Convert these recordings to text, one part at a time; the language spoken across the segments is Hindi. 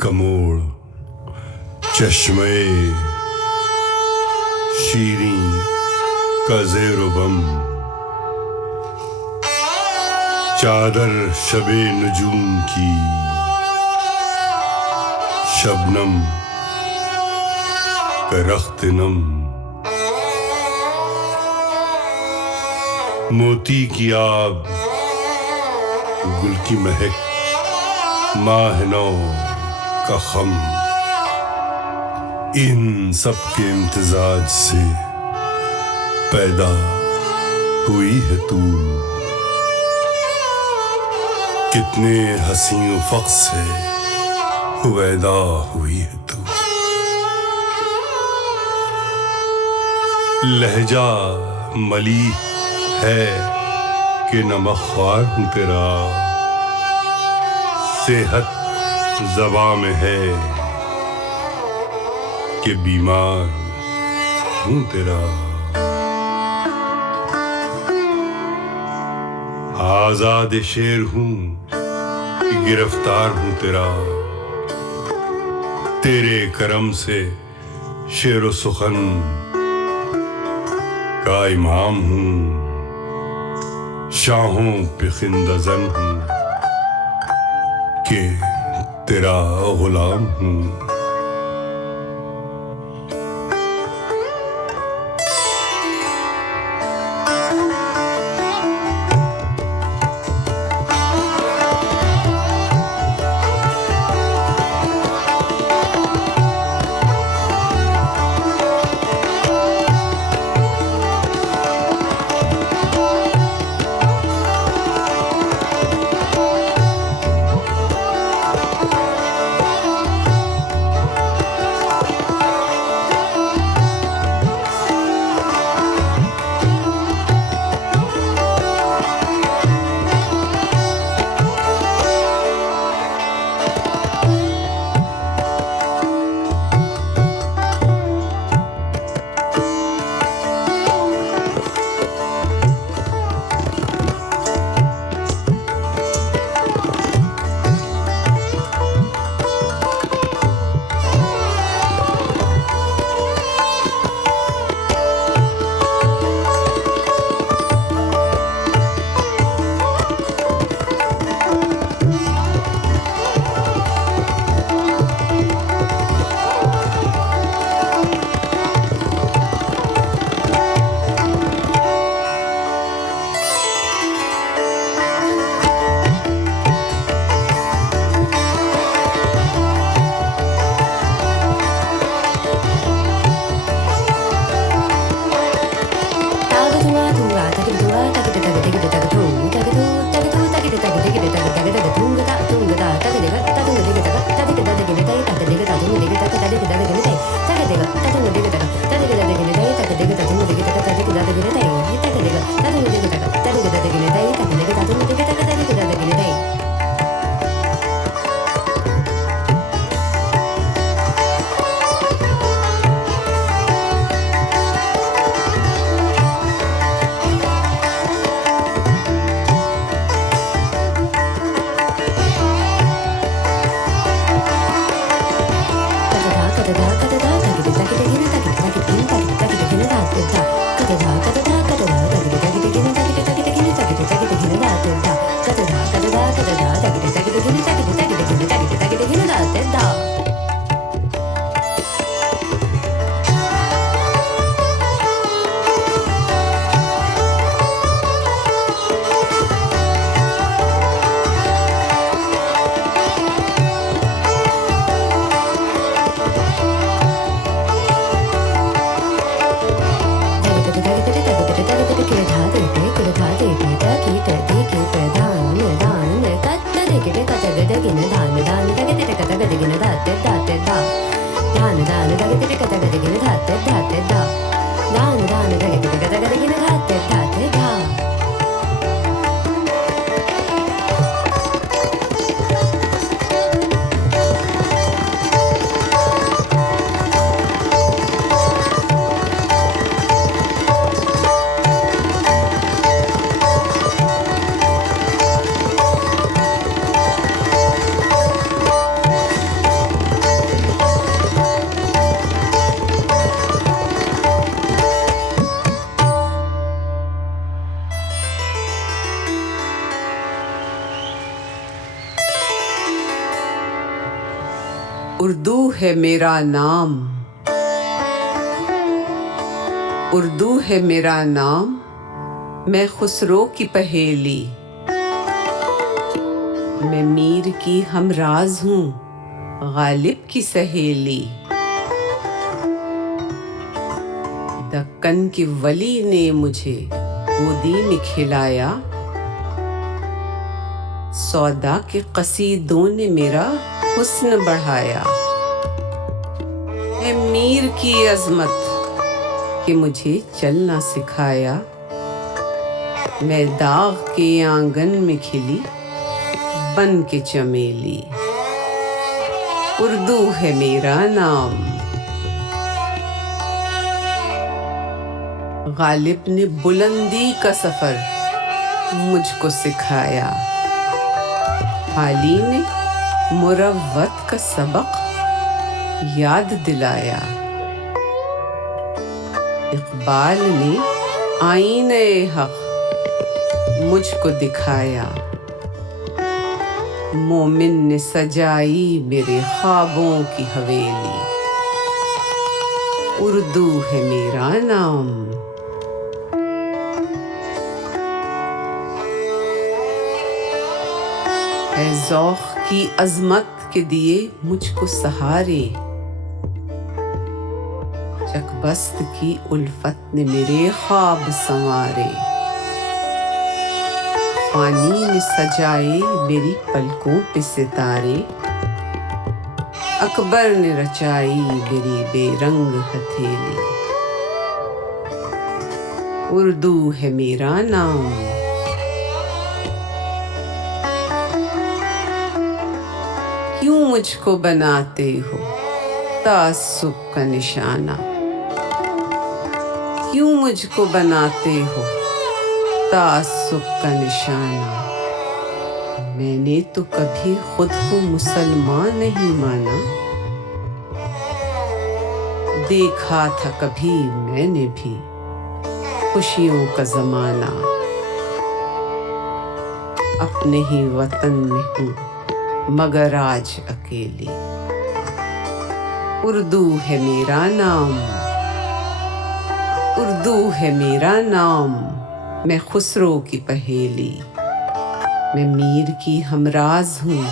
कमोड़ चश्मे शीरीं का ज़ेर-ओ-बम, चादर शबे नजूम की शबनम का रख्त नम, मोती की आब गुल की महक, माहनौ का खम, इन सब के इम्तिजाज से पैदा हुई है तू। कितने हसीं उफ़क़ से हुवैदा हुई है तू। लहजा मलीह है कि नमख़्वार हूँ तेरा, सेहत ज़बां में है कि बीमार हूँ तेरा। आज़ाद शेर हूँ कि गिरफ्तार हूँ तेरा, तेरे करम से शेर व सुखन का इमाम हूँ, शाहों पे खिंदज़न हूँ कि तेरा गुलाम हूँ। उर्दू है मेरा नाम, उर्दू है मेरा नाम, मैं खुसरो की पहेली। मैं मीर की हमराज हूँ, गालिब की सहेली। दक्कन की वली ने मुझे गोदी में खिलाया, सौदा के कसीदों ने मेरा हुस्न बढ़ाया। है मीर की अजमत कि मुझे चलना सिखाया। मैं दाग के आंगन में खिली बन के चमेली। उर्दू है मेरा नाम। गालिब ने बुलंदी का सफर मुझको सिखाया। हाली ने मुरव्वत का सबक याद दिलाया। इकबाल ने आईने हक मुझको दिखाया। मोमिन ने सजाई मेरे ख्वाबों की हवेली। उर्दू है मेरा नाम। है ज़ौक़ की अज़मत के दिए मुझको सहारे। चकबस्त की उल्फत ने मेरे ख्वाब संवारे। फ़ानी ने सजाए मेरी पलकों पे सितारे। अकबर ने रचाई मेरी बेरंग हथेली। उर्दू है मेरा नाम। क्यों मुझको बनाते हो तासुब का निशाना। क्यों मुझको बनाते हो तासुब का निशाना। मैंने तो कभी खुद को मुसलमान नहीं माना। देखा था कभी मैंने भी खुशियों का ज़माना। अपने ही वतन में हूँ मगर आज अकेली। उर्दू है मेरा नाम। उर्दू है मेरा नाम, मैं खुसरो की पहेली। मैं मीर की हमराज हूँ,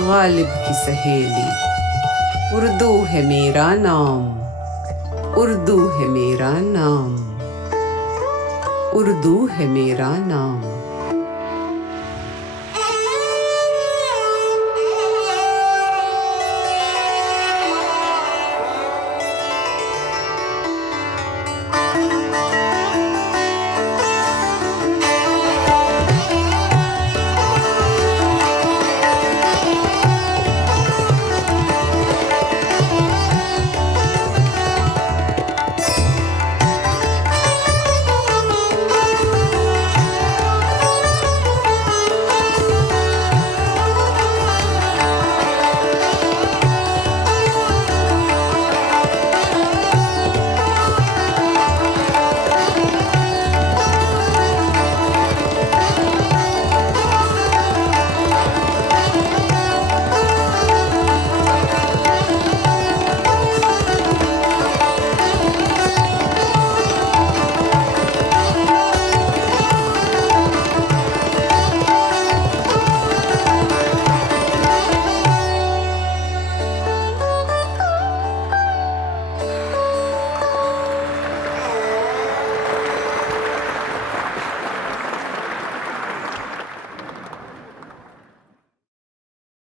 गालिब की सहेली। उर्दू है मेरा नाम। उर्दू है मेरा नाम। उर्दू है मेरा नाम।